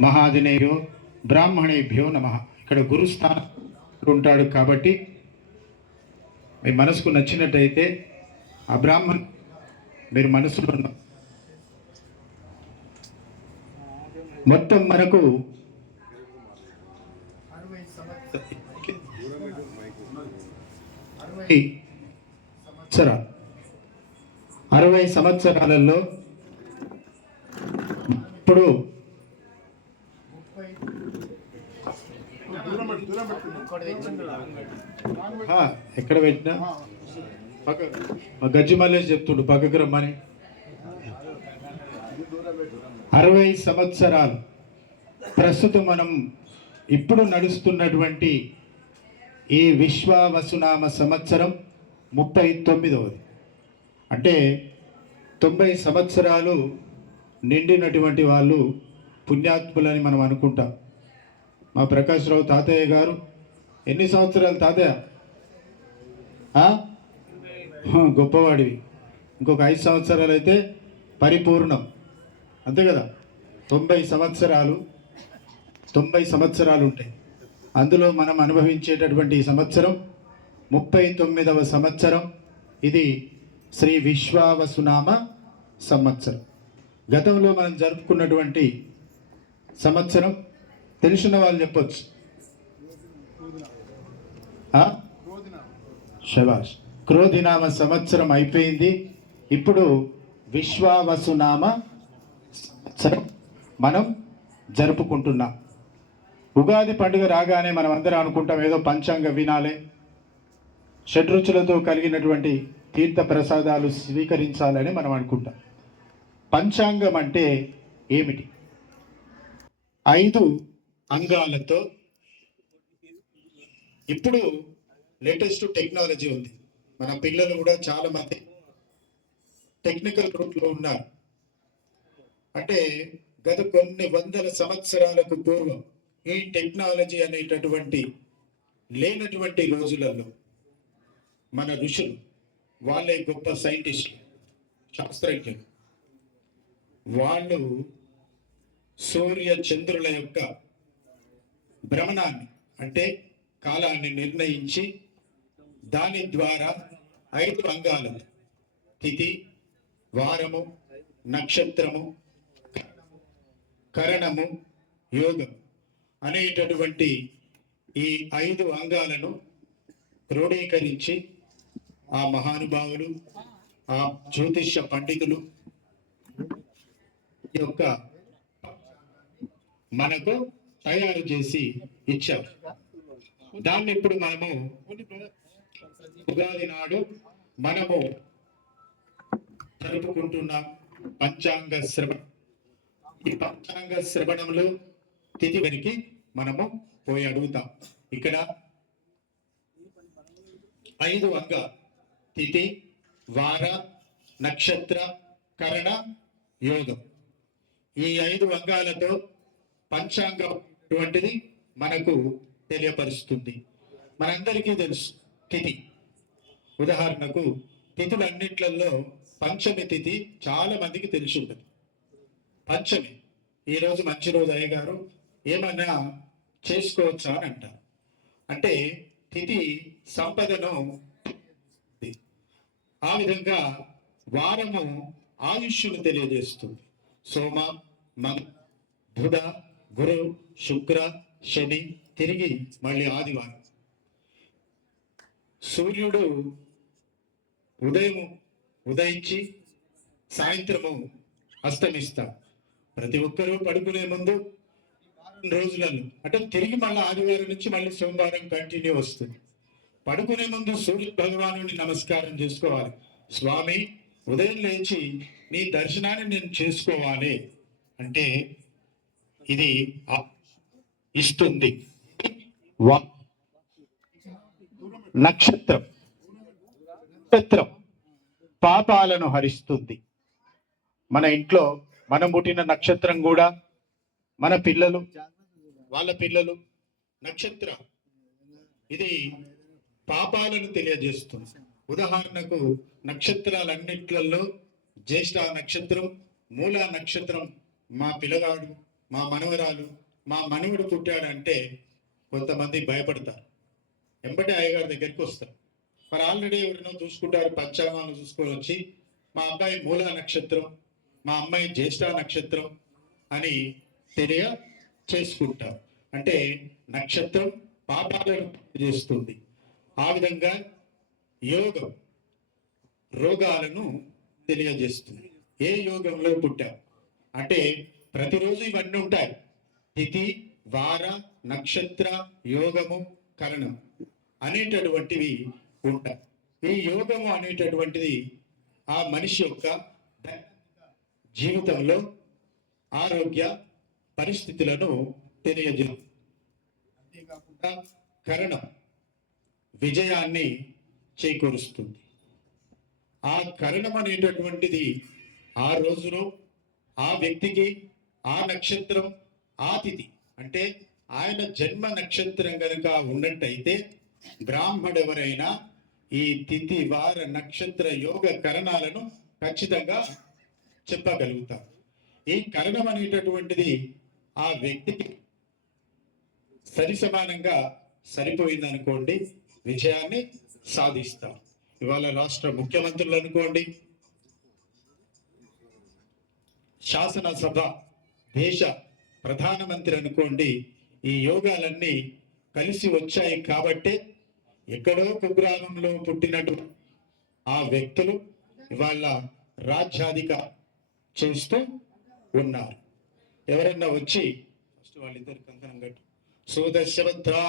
మహాదినేయో బ్రాహ్మణేభ్యో నమ. ఇక్కడ గురుస్థానం ఉంటాడు కాబట్టి మీ మనసుకు నచ్చినట్టయితే ఆ బ్రాహ్మణ్ మీరు మనసులో మొత్తం మనకు సంవత్సరాలు. అరవై సంవత్సరాలలో ఇప్పుడు ఎక్కడ పెట్టినా? పక్క మా గజ్జి మల్లేసి చెప్తుండు పక్కకు రమ్మని అరవై సంవత్సరాలు ప్రస్తుతం మనం ఇప్పుడు నడుస్తున్నటువంటి ఈ విశ్వావసునామ సంవత్సరం ముప్పై తొమ్మిదవది. అంటే తొంభై సంవత్సరాలు నిండినటువంటి వాళ్ళు పుణ్యాత్ములని మనం అనుకుంటాం. మా ప్రకాశ్రావు తాతయ్య గారు. ఎన్ని సంవత్సరాలు తాతయ్య? గొప్పవాడివి. ఇంకొక ఐదు సంవత్సరాలు అయితే పరిపూర్ణం. అంతే కదా? తొంభై సంవత్సరాలు తొంభై సంవత్సరాలు ఉంటాయి. అందులో మనం అనుభవించేటటువంటి ఈ సంవత్సరం ముప్పై తొమ్మిదవ సంవత్సరం ఇది శ్రీ విశ్వావసునామ సంవత్సరం. గతంలో మనం జరుపుకున్నటువంటి సంవత్సరం తెలిసిన వాళ్ళు చెప్పచ్చు. శభాష్ క్రోధినామ సంవత్సరం అయిపోయింది. ఇప్పుడు విశ్వావసునామ మనం జరుపుకుంటున్నాం. ఉగాది పండుగ రాగానే మనం అందరం అనుకుంటాం ఏదో పంచాంగ వినాలి. షడ్రుచులతో కలిగినటువంటి తీర్థ ప్రసాదాలు స్వీకరించాలని మనం అనుకుంటాం. పంచాంగం అంటే ఏమిటి? ఐదు అంగాలతో ఇప్పుడు లేటెస్ట్ టెక్నాలజీ ఉంది. మన పిల్లలు కూడా చాలా మంది టెక్నికల్ గ్రూప్లో ఉన్నారు. అంటే గత కొన్ని వందల సంవత్సరాలకు పూర్వం ఈ టెక్నాలజీ అనేటటువంటి లేనటువంటి రోజులలో మన ఋషులు వాళ్ళే గొప్ప సైంటిస్టులు శాస్త్రజ్ఞులు. వాళ్ళు సూర్య చంద్రుల యొక్క భ్రమణాన్ని అంటే కాలాన్ని నిర్ణయించి దాని ద్వారా ఐదు అంగాలు. తిథి వారము నక్షత్రము కరణము యోగం అనేటటువంటి ఈ ఐదు అంగాలను క్రోడీకరించి ఆ మహానుభావులు ఆ జ్యోతిష్య పండితులు యొక్క మనకు తయారు చేసి ఇచ్చారు దాన్ని ఇప్పుడు మనము ఉగాది నాడు మనము జరుపుకుంటున్నాం. పంచాంగ శ్రవణం ఈ పంచాంగ శ్రవణంలో తిథి వరకు మనము పోయి అడుగుతాం. ఇక్కడ ఐదు అంగ తిథి వార నక్షత్ర కరణ యోగం. ఈ ఐదు అంగాలతో పంచాంగం అటువంటిది మనకు తెలియపరుస్తుంది. మనందరికీ తెలుసు తిథి. ఉదాహరణకు తిథులన్నిట్లలో పంచమి తిథి చాలా మందికి తెలిసి ఉంటుంది. పంచమి ఈ రోజు మంచి రోజు అయ్యగారు ఏమన్నా చేసుకోవచ్చా అని అంటారు. అంటే తిథి సంపదను ఆ విధంగా వారము ఆయుష్యును తెలియజేస్తుంది. సోమ మన బుధ గురు శుక్ర శని తిరిగి మళ్ళీ ఆదివారం. సూర్యుడు ఉదయము ఉదయించి సాయంత్రము అస్తమిస్తాడు. ప్రతి ఒక్కరూ పడుకునే ముందు వారం రోజులలో అంటే తిరిగి మళ్ళీ ఆదివారం నుంచి మళ్ళీ సోమవారం కంటిన్యూ వస్తుంది. పడుకునే ముందు సూర్య భగవాను నమస్కారం చేసుకోవాలి. స్వామి ఉదయం లేచి నీ దర్శనాన్ని నేను చేసుకోవాలి. అంటే ఇది ఇస్తుంది. నక్షత్రం. నక్షత్రం. పాపాలను హరిస్తుంది. మన ఇంట్లో మనం పుట్టిన నక్షత్రం కూడా మన పిల్లలు వాళ్ళ పిల్లలు నక్షత్రం. ఇది పాపాలను తెలియజేస్తుంది. ఉదాహరణకు నక్షత్రాలన్నిట్లలో జ్యేష్ఠ నక్షత్రం మూల నక్షత్రం మా పిల్లగాడు మా మనవరాలు మా మనవుడు పుట్టాడంటే కొంతమంది భయపడతారు. ఎంబటే అయ్యగారి దగ్గరికి వస్తారు. మరి ఆల్రెడీ ఎవరినో చూసుకుంటారు పంచాంగాలను చూసుకొని వచ్చి మా అబ్బాయి మూల నక్షత్రం మా అమ్మాయి జ్యేష్ఠ నక్షత్రం అని తెలియ చేసుకుంటారు. అంటే నక్షత్రం పాపాలను చేస్తుంది. ఆ విధంగా యోగం రోగాలను తెలియజేస్తుంది. ఏ యోగంలో పుట్టావు అంటే ప్రతిరోజు ఇవన్నీ ఉంటాయి. తిథి వార నక్షత్ర యోగము కరణం అనేటటువంటివి ఉంటాయి. ఈ యోగము అనేటటువంటిది ఆ మనిషి యొక్క జీవితంలో ఆరోగ్య పరిస్థితులను తెలియజేస్తుంది. అంతేకాకుండా కరణం విజయాన్ని చేకూరుస్తుంది. ఆ కరణం అనేటటువంటిది ఆ రోజులో ఆ వ్యక్తికి ఆ నక్షత్రం ఆ తిథి అంటే ఆయన జన్మ నక్షత్రం కనుక ఉన్నట్టయితే బ్రాహ్మడు ఎవరైనా ఈ తిథి వార నక్షత్ర యోగ కరణాలను ఖచ్చితంగా చెప్పగలుగుతారు. ఈ కరణం అనేటటువంటిది ఆ వ్యక్తికి సరి సమానంగా సరిపోయింది అనుకోండి విజయాన్ని సాధిస్తాం. ఇవాళ రాష్ట్ర ముఖ్యమంత్రులు అనుకోండి శాసనసభ దేశ ప్రధానమంత్రి అనుకోండి ఈ యోగాలన్నీ కలిసి వచ్చాయి కాబట్టే ఎక్కడో కుగ్రామంలో పుట్టినట్టు ఆ వ్యక్తులు ఇవాళ రాజ్యాధిక చేస్తూ ఉన్నారు. ఎవరన్నా వచ్చి ఫస్ట్ వాళ్ళిద్దరు కంకణం కట్టు. సోదశభద్ర